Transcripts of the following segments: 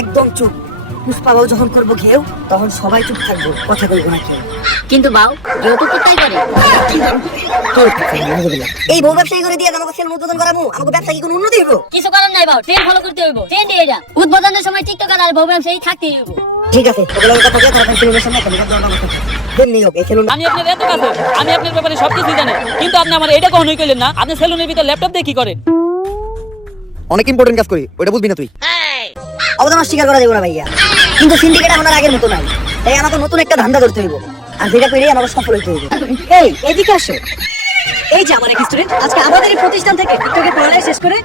একদম চুপ। পুষ্পা বাবু যখন করবো ঘেউ তখন সবাই চুপ থাকবো, কথা বলবো না কেউ। কিন্তু বাউ কেউ তো তাই করে। এই বউ ব্যবসায়ী করে দিয়ে আমাকে সেলুন উদ্বোধন করাবো, আমাকে ব্যবসা কি কোনো উন্নতি হইব? কিছু করার নাই বাউ, ট্রেন্ড ফলো করতে হইব। ট্রেন্ড এটা উদ্বোধনের সময় টিকটকার আর বউ ব্যবসায়ী থাকতেই হইব। ঠিক আছে, ওগুলো কথা বলে তারপর সেলুনের সামনে একটা মেকআপ দেওয়া কথা দেননি হোক। এই সেলুন আমি আপনার এত কাছে, আমি আপনার ব্যাপারে সবকিছু জানি, কিন্তু আপনি আমার এটা কখনোই কইলেন না। আপনি সেলুনের ভিতর ল্যাপটপ দিয়ে কি করেন? অনেক ইম্পর্টেন্ট কাজ করি, ওইটা বুঝবি না তুই। অবদান স্বীকার করা যাবে না ভাইয়া, কিন্তু সিন্ডিকেট এখন আর আগের মতো নাই। তাই আমাকে নতুন একটা ধান্দা ধরতে হইব, আর যেটা করে আমাকে সফল হইতে হইব। এই এদিকে আসো। এই যে আমার এক স্টুডেন্ট আজকে আমাদের এই প্রতিষ্ঠান থেকে টিকটকে পড়ালেখা শেষ করে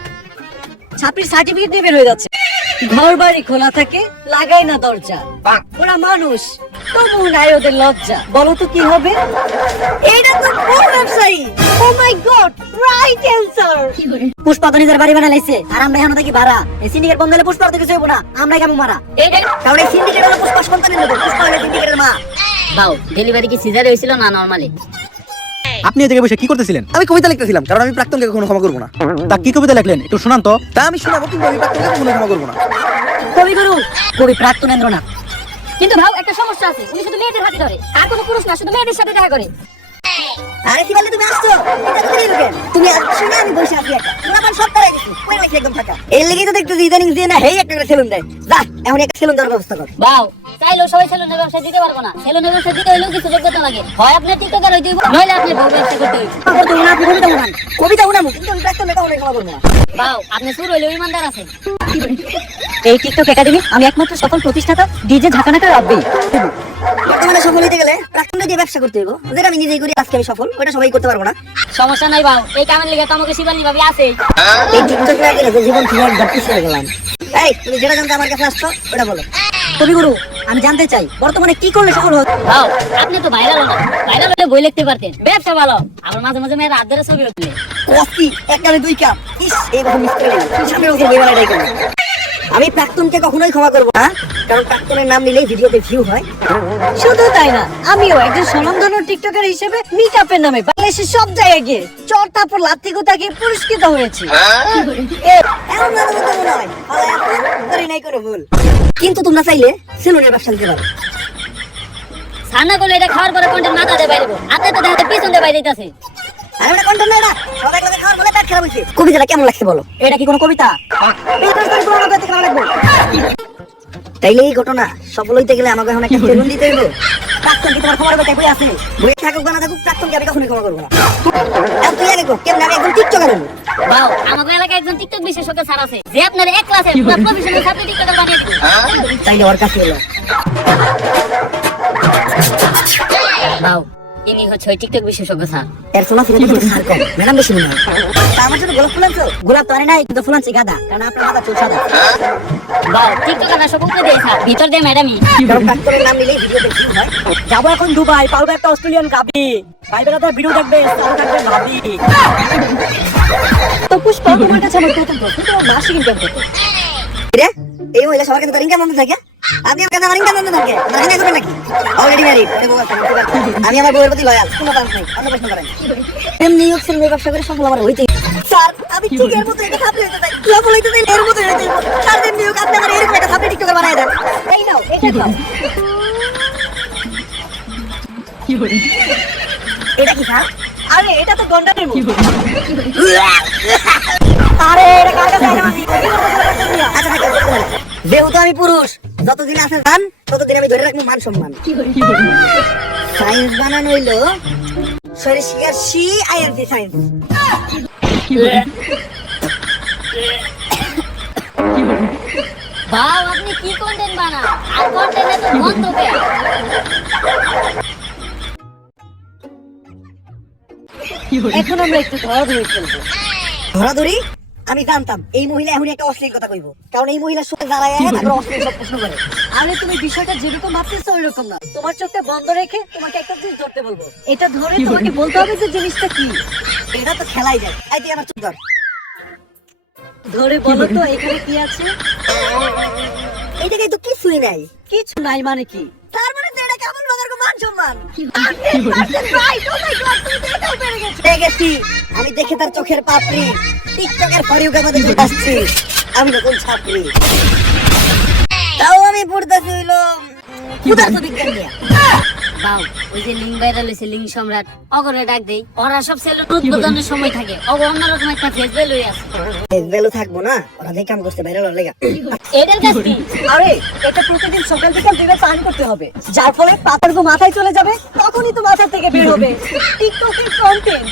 ছাত্রীর সার্টিফিকেট নিয়ে বের হয়ে যাচ্ছে। ঘর বাড়ি খোলা থাকে, লাগাই না দরজা। ওরা মানুষ, তবু নাই ওদের লজ্জা। বলো তো কি হবে? এইটা তো বউ ব্যবসায়ী। ও মাই গড, রাইট অ্যানসার। পুষ্পা তো নিজের বাড়ি বানাইছে, আর আমরা এখন থাকি ভাড়া। এই সিন্ডিকেট বন্ধ হলে পুষ্পার তো কিছু হইব না, আমরা কেমন মারা। কারণ এই সিন্ডিকেট হলো পুষ্পা সন্তানের মতো, পুষ্পা হলো সিন্ডিকেটের মা। বাউ ডেলিভারি কি সিজারে হয়েছিল না নরমালি? আপনি এই জায়গায় বসে কি করতেছিলেন? আমি কবিতা লিখতেছিলাম, কারণ আমি প্রাক্তনকে কখনো ক্ষমা করবো না। তা কি কবিতা লিখলেন একটু শোনান তো। তা আমি শোনাবো, কিন্তু আমি প্রাক্তনকে কখনো ক্ষমা করবো না। কবিগুরু কবি প্রাক্তনেন্দ্রনাথ। কিন্তু ভাউ একটা সমস্যা আছে, উনি শুধু মেয়েদের হাতে ধরে, আর কোনো পুরুষ না, শুধু মেয়েদের সাথে দেখা করে। আরে কি বললে তুমি আসছো? এটা তো তুমি লোকের। তুমি আসছো না, আমি বসে আছি একা। তোমরা পান সব তারাই দিছি, কই রাখি একদম ফাঁকা। এর লাগেই তো দেখতেছি ইদানিং দিয়ে না হেই একটা করে সেলুন দেয়। যা এখন একটা সেলুন দেওয়ার ব্যবস্থা কর। বাউ চাইলেও সবাই সেলুনের ব্যবসা দিতে পারবো না। সেলুনের ব্যবসা দিতে হইলেও কিছু যোগ্যতা লাগে। হয় আপনি টিকটকার হইতে হইব, নইলে আপনি বউ ব্যবসা করতে হইব। করতে হবে না, আপনি কবিতা উনান, কবিতা উনামু, কিন্তু আমি প্রাক্তনকে কখনো ক্ষমা করবো না। বাউ আপনি সুর হইলেও ইমানদার আছেন। এই টিকটক একাডেমি আমি একমাত্র সফল প্রতিষ্ঠাতা ডিজে ঝাঁকানাকা রাব্বি। বর্তমানে সফল হইতে গেলে প্রাক্তনকে দিয়ে ব্যবসা করতে হইব, যেটা আমি নিজেই করি। আজকে আমি সফল, ওটা সবাই করতে পারবো না। সমস্যা নাই বাউ, এই কামের লিগে তো আমাকে শিবানী ভাবি আছে। এই টিকটক না করে যে জীবন থেকে একদম পিছিয়ে গেলাম। এই তুমি যেটা জানতে আমার কাছে আসছো ওটা বলো। কবিগুরু আমি জানতে চাই বর্তমানে কি করলে সফল হবে? বাউ আপনি তো ভাইরাল না, ভাইরাল হলে বই লিখতে পারতেন। ব্যবসা ভালো, আবার মাঝে মাঝে মেয়েরা হাত ধরে ছবি উঠলে। কফি এক কাপে 2 কাপ। ইস এই কথা মিস করে গেলাম, সামনের বছর বই বানাইটাই করব। আমি প্রাক্তনকে কখনোই ক্ষমা করবো না, কারণ প্রাক্তনের নাম নিলেই ভিডিওতে ভিউ হয়। শুধু তাই না, আমিও একজন স্বনামধন্য টিকটকার হিসেবে মিটআপের নামে বাংলাদেশের সব জায়গায় গিয়ে চর তারপর লাত্তি গোতাকে পুরস্কৃত হয়েছে। এমন না তো মনে হয় আল্লাহ আপন করি নাই কোনো ভুল। কিন্তু তোমরা চাইলে সেলুনের ব্যবসা দিতে পারো। সান্না করলে এটা খাওয়ার পরে কন্টেন্ট মাথা দিয়ে বাইরে, হাতে তো দেখা পিছন দিয়ে বাইরে যাইতাছে। আর ওটা কন্টেন্ট না, এটা সবাই লাগে খাওয়ার বলে পেট খারাপ হইছে। কবিতাটা কেমন লাগছে বলো? এটা কি কোনো কবিতা? তাইলে এই ঘটনা সফল হইতে গেলে আমাকে এখন একটা সেলুন দিতে হইব। প্রাক্তন কি তোমার খবর হবে? বই আছে, বই থাকুক বা না থাকুক, প্রাক্তনকে আমি কখনোই ক্ষমা করবো না। আর তুই আগে কো, কেমন আমি একদম টিকটকার হবো। বাউ আমাদের এলাকায় একজন টিকটক বিশেষজ্ঞ স্যার আছে, যে আপনার এক ক্লাসে পুরো প্রফেশনাল ছাত্র টিকটকার বানিয়ে দিবে। তাইলে ওর কাছে এলো। বাউ ইনি হচ্ছে ওই টিকটক বিশেষজ্ঞ স্যার। এর সোনা ফিরে তো সার কম, ম্যাডাম বেশি মনে হয়। তা আমার জন্য গোলাপ ফুল আনছো? গোলাপ তো আনি নাই, কিন্তু ফুল আনছি গাঁদা, কারণ আপনার মাথা চুল সাদা। বাউ টিকটক না সব উপরে দিয়ে স্যার, ভিতর দিয়ে ম্যাডামই। কারণ প্রাক্তনের নাম নিলেই ভিডিওতে ভিউ হয়। যাবো এখন দুবাই, পারবো একটা অস্ট্রেলিয়ান গাবি। ভাই বেড়াদার ভিডিও দেখবে, সাথে থাকবে ভাবি। তো পুষ্পা তোমার কাছে আমার প্রথম প্রশ্ন, তোমার মাসিক ইনকাম কত? রে এই মহিলা সবার কাছে তার ইনকাম আনতে থাকে, আপনি আমার কাছে আমার ইনকাম আনতে থাকে। আমার কাছে করবেন নাকি? অলরেডি ম্যারিড, আমি আমার বউয়ের প্রতি লয়াল, কোনো কারণ নাই। অন্য প্রশ্ন করেন। এমনি হোক সেলুনের ব্যবসা করে সফল আমার হইতে। স্যার আমি ঠিক এর মতো একটা সাপ্লি হইতে চাই, সফল হইতে চাই এর মতো হইতে। স্যার এমনি হোক আপনি আমার এরকম একটা সাপ্লি টিকটকার বানায় দেন। এই নাও, এটা খাও। এটা কি স্যার? আরে এটা তো গন্ডারের মুখ। আরে এটা কার কাছে আইলাম আমি? আচ্ছা থাক, যেহেতু আমি পুরুষ, যতদিন আছে জান ততদিন আমি ধরে রাখবো মান সম্মান। সায়েন্স বানানো হইলো সরি শিয়ার সি আইএনসি সায়েন্স। বাউ আপনি কি কন্টেন্ট বানান, আর কন্টেন্টে তো বন্ধ কেন? এখন আমরা একটু ধরাধরি খেলবো। ধরাধরি? আমি জানতাম এই মহিলা এখনই একটা অশ্লীল কথা কইব, কারণ এই মহিলার সাথে দাঁড়ায় তারপর অশ্লীল সব প্রশ্ন করে। আরে তুমি বিষয়টা যেরকম ভাবতেছো ওইরকম না। তোমার চোখটা বন্ধ রেখে তোমাকে একটা জিনিস ধরতে বলবো, এটা ধরে তোমাকে বলতে হবে যে জিনিসটা কি। এটা তো খেলাই যায়। আই তুই আমার চুপ ধর। ধরে বলো তো এখানে কি আছে? এই জায়গায় তো কিছুই নাই। কিছু নাই মানে কি? তার মানে তো এটা কেমন বাজার মান সম্মান। 100% right, oh my God, তুমি তো এটাও পেরে গেছো। পেরে গেছি। আমি দেখে তার চোখের পাপড়ি টিকটকের ফর ইউ কে মধ্যে আসছি। আমি নতুন ছাত্রী। উদার তো বিজ্ঞান নিয়ে বাউ ওই যে লিঙ্ক ভাইরাল হয়েছে লিঙ্ক সম্রাট অগরে ডাক দেই ওরা সব সেলুন উদ্বোধনের সময় থাকে অগ অন্যরকম একটা ফেস ভ্যালু আছে ভ্যালু থাকবো না, ওরা যে কাম করছে বাইরে লেগা। এটার কাজ কি আরে এটা প্রতিদিন সকাল থেকে 2 বার পান করতে হবে, যার ফলে পাতার গো মাথায় চলে যাবে, তখনই তো মাথা থেকে বের হবে টিকটকের কন্টেন্ট।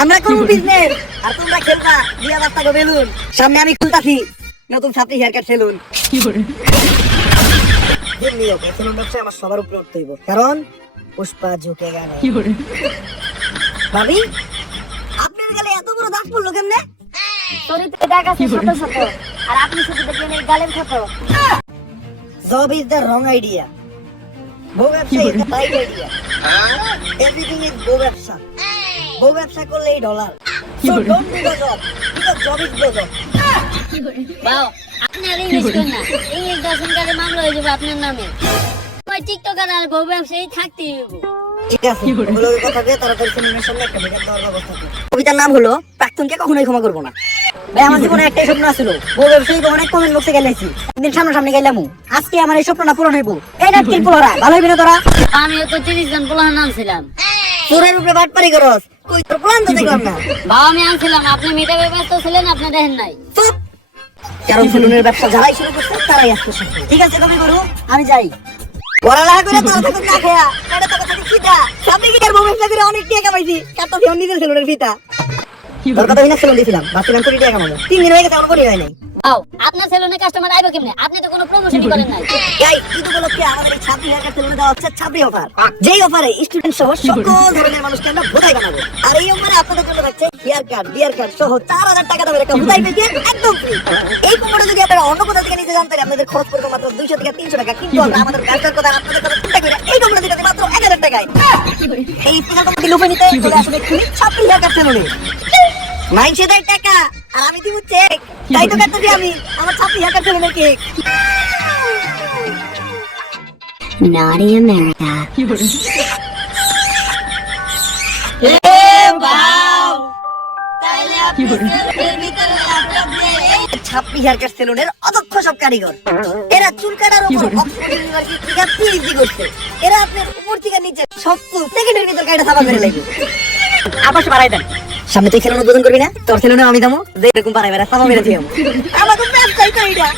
আমরা করবো বিজনেস আর তোমরা খেলবা দিয়া বাস্তা গো বেলুন। সামনে আমি খুলতাছি নতুন ছাত্রী হেয়ার কাট সেলুন। সেলুন ব্যবসা আমার সবার উপরে উঠতে হইব, কারণ পুষ্পা ঝুঁকে গেল। ভাবি আপনার গালে এত বড় দাগ পড়লো কেমনে? শরীরে দাগ আছে শত শত আর আপনি শুধু দেখলেন এই গালের ক্ষত Job is the wrong idea. বউ ব্যবসা is the right idea. Everything is বউ ব্যবসা। বউ ব্যবসা করলেই dollar. So don't do the job, because job is the job. বাউ আপনি আর ইংলিশ করেন না, ইংলিশ দর্শনকারী মামলা হয়ে যাবে আপনার নামে। ওই টিকটকার আর বউ ব্যবসায়ী থাকতেই হবে। ঠিক আছে, ওগুলোর কথা দিয়ে তাড়াতাড়ি সেলুনের সামনে একটা বিজ্ঞাপন দেওয়ার ব্যবস্থা করো। কবিতার নাম হলো প্রাক্তনকে কখনোই ক্ষমা করবো না। ভাই আমার জীবনে একটাই স্বপ্ন ছিল, বউ ব্যবসায়ী অনেক কমেন্ট বক্সে গেলেছি, একদিন সামনাসামনি গেলাম, আজকে আমার এই স্বপ্নটা পূরণ হইব। এই নাটকের পোলারা ভালো হইবে না তোরা? আমিও তো 30 জন পোলার নাম ছিলাম। তোরের উপরে বাটপারি করস, কই তোর প্ল্যান তো দেখলাম না। বাবা আমি আনছিলাম, আপনি মিটাবে ব্যস্ত ছিলেন, আপনি দেখেন নাই। চুপ! কারণ সেলুনের ব্যবসা যারাই শুরু করছে তারাই আসতে শুরু। ঠিক আছে তুমি করো, আমি যাই। পড়ালেখা করে তারা তো না খেয়া এটা তো কথা ফিতা আপনি কি করবো? ব্যবসা করে অনেক টাকা কামাইছি, কার তো ফিয়ন নিজের সেলুনের ফিতা। তোর কথা বিনা সেলুন দিয়েছিলাম, ভাবছিলাম কোটি টাকা কামাবো, 3 দিন হয়ে গেছে আমার কোটি হয় নাই। বাউ আপনার সেলুনে কাস্টমার আইবো কেমনে? আপনি তো কোনো প্রমোশনই করেন নাই। গাইস ঈদ উপলক্ষে আমাদের এই ছাত্রী হেয়ার কাট সেলুনে দেওয়া হচ্ছে ছাত্রী অফার, যেই অফারে স্টুডেন্ট সহ সকল ধরনের মানুষকে আমরা বোধাই বানাবো। আর এই অফারে আপনাদের জন্য থাকছে হেয়ার কাট, বিয়ার কাট সহ 4000 টাকা দামের একটা বোধাই পেয়ে একদম ফ্রি। এই কোম্পানি যদি আপনারা অন্য কোথাও থেকে নিতে চান তাহলে আপনাদের খরচ পড়বে মাত্র 200 থেকে 300 টাকা, কিন্তু আমরা আমাদের ব্যবসার কথা আপনাদের কথা চিন্তা করে এই কোম্পানি দিতে মাত্র 1000 টাকায়। এই স্পেশাল কোম্পানি লুফে নিতে চলে আসবে খুবই ছাত্রী হেয়ার কাট সেলুনে। মাইনসে দেয় টাকা আর আমি দিব চেক, তাই তো কাটতেছি আমি আমার ছাত্রী হেয়ার কাট সেলুনের কেক। Naughty America. ছাপড়ি হেয়ার কাট সেলুনের অদক্ষ সব কারিগর, এরা চুল কাটার উপর অক্সফোর্ড ইউনিভার্সিটি থেকে পিএইচডি করছে। এরা আপনার উপর থেকে নিচে সব চুল সেকেন্ডের ভিতর কাটা সাফা করে লাগবে। আবার বাড়াই দেন। সামনে তুই সেলুন উদ্বোধন করবি না? তোর সেলুনে আমি দামো যে এরকম পারাই বেড়া সাফা মেরে দিও। আমাকে ব্যবসাই করি না,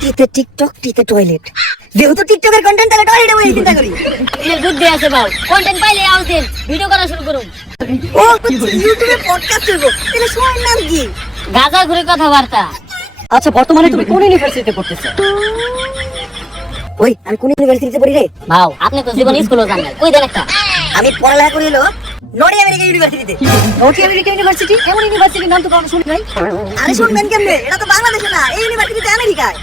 টিতে টিকটক টিতে টয়লেট, যেহেতু টিকটকের কন্টেন্ট তাহলে টয়লেটে বই চিন্তা করি। এর বুদ্ধি আছে বাউ, কন্টেন্ট পাইলে আউট দেন, ভিডিও করা শুরু করুন। ও ইউটিউবে পডকাস্ট করবো, তাহলে সময় নাম কি? গাজা ঘুরে কথাবার্তা। আচ্ছা বর্তমানে তুমি কোন ইউনিভার্সিটিতে পড়তেছো? ওই আমি কোন ইউনিভার্সিটিতে পড়ি রে? বাউ আপনি তো জীবন স্কুলও যান নাই, কই দেন একটা। আমি পড়ালেখা করি হলো নর্থ আমেরিকা ইউনিভার্সিটিতে। নর্থ আমেরিকা ইউনিভার্সিটি এমন ইউনিভার্সিটির নাম তো কখনো শুনি নাই। আরে শুনবেন কেমনে, এটা তো বাংলাদেশে না, এই ইউনিভার্সিটিতে আমেরিকায়।